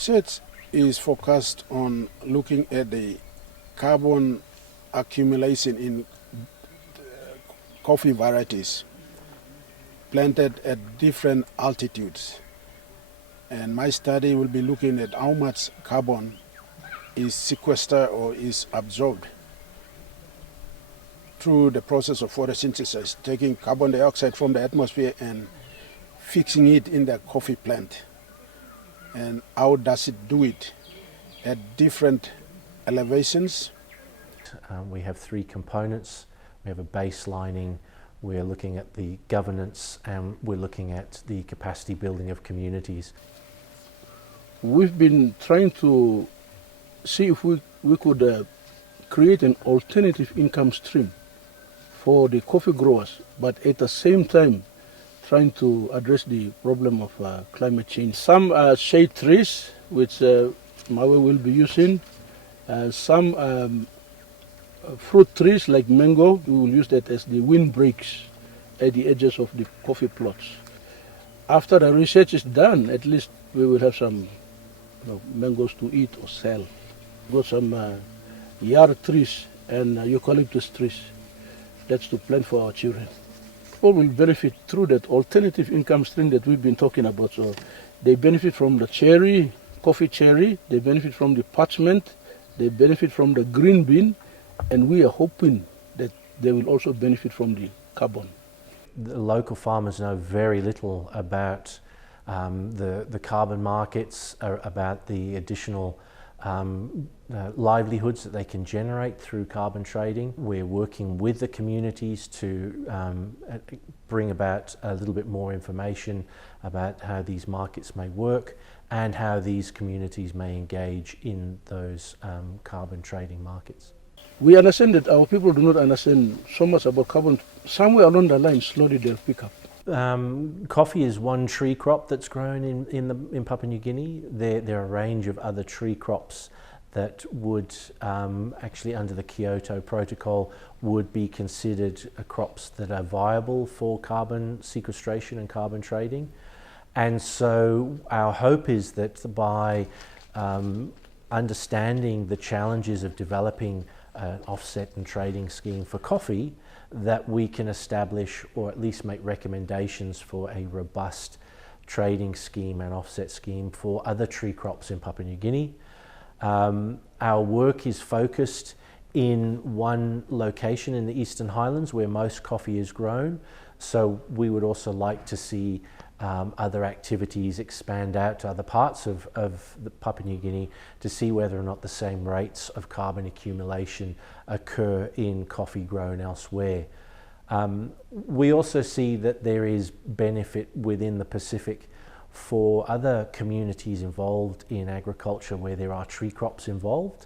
research is focused on looking at the carbon accumulation in coffee varieties planted at different altitudes. And my study will be looking at how much carbon is sequestered or is absorbed through the process of photosynthesis, taking carbon dioxide from the atmosphere and fixing it in the coffee plant. And how does it do it at different elevations? We have three components. We have a baselining, we're looking at the governance, and we're looking at the capacity building of communities. We've been trying to see if we could create an alternative income stream for the coffee growers, but at the same time trying to address the problem of climate change. Some shade trees, which Maui will be using, some fruit trees like mango, we will use that as the windbreaks at the edges of the coffee plots. After the research is done, at least we will have some mangoes to eat or sell. Got some yard trees and eucalyptus trees. That's to plant for our children. People will benefit through that alternative income stream that we've been talking about. So they benefit from the cherry, coffee cherry, they benefit from the parchment, they benefit from the green bean, and we are hoping that they will also benefit from the carbon. The local farmers know very little about the carbon markets, about the additional livelihoods that they can generate through carbon trading. We're working with the communities to bring about a little bit more information about how these markets may work and how these communities may engage in those carbon trading markets. We understand that our people do not understand so much about carbon. Somewhere along the line, slowly they'll pick up. Coffee is one tree crop that's grown in Papua New Guinea. There are a range of other tree crops that would actually, under the Kyoto Protocol, would be considered crops that are viable for carbon sequestration and carbon trading. And so our hope is that by understanding the challenges of developing an offset and trading scheme for coffee, that we can establish or at least make recommendations for a robust trading scheme and offset scheme for other tree crops in Papua New Guinea. Our work is focused in one location in the Eastern Highlands where most coffee is grown, so we would also like to see other activities expand out to other parts of the Papua New Guinea to see whether or not the same rates of carbon accumulation occur in coffee grown elsewhere. We also see that there is benefit within the Pacific for other communities involved in agriculture where there are tree crops involved.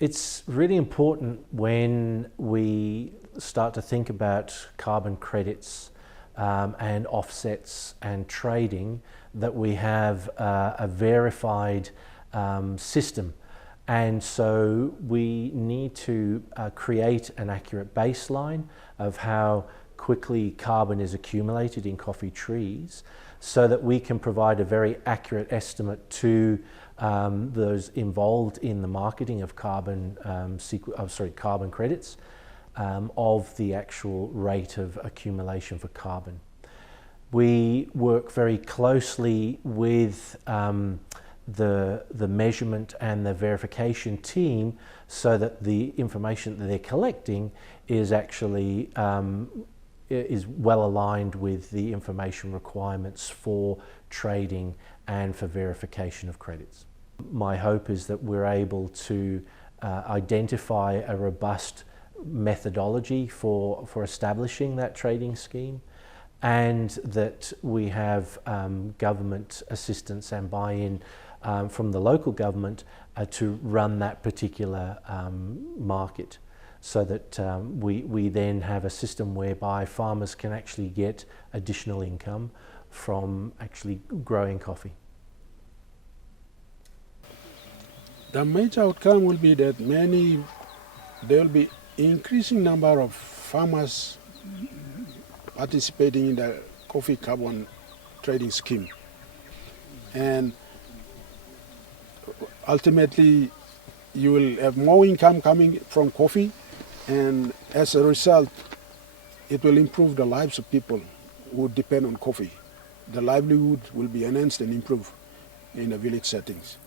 It's really important when we start to think about carbon credits and offsets and trading that we have a verified system, and so we need to create an accurate baseline of how quickly carbon is accumulated in coffee trees so that we can provide a very accurate estimate to those involved in the marketing of carbon credits of the actual rate of accumulation for carbon. We work very closely with the measurement and the verification team so that the information that they're collecting is actually is well aligned with the information requirements for trading and for verification of credits. My hope is that we're able to identify a robust methodology for establishing that trading scheme, and that we have government assistance and buy-in from the local government to run that particular market, so that we then have a system whereby farmers can actually get additional income from actually growing coffee. The major outcome will be that there will be increasing number of farmers participating in the coffee carbon trading scheme. And ultimately you will have more income coming from coffee, and as a result, it will improve the lives of people who depend on coffee. The livelihood will be enhanced and improved in the village settings.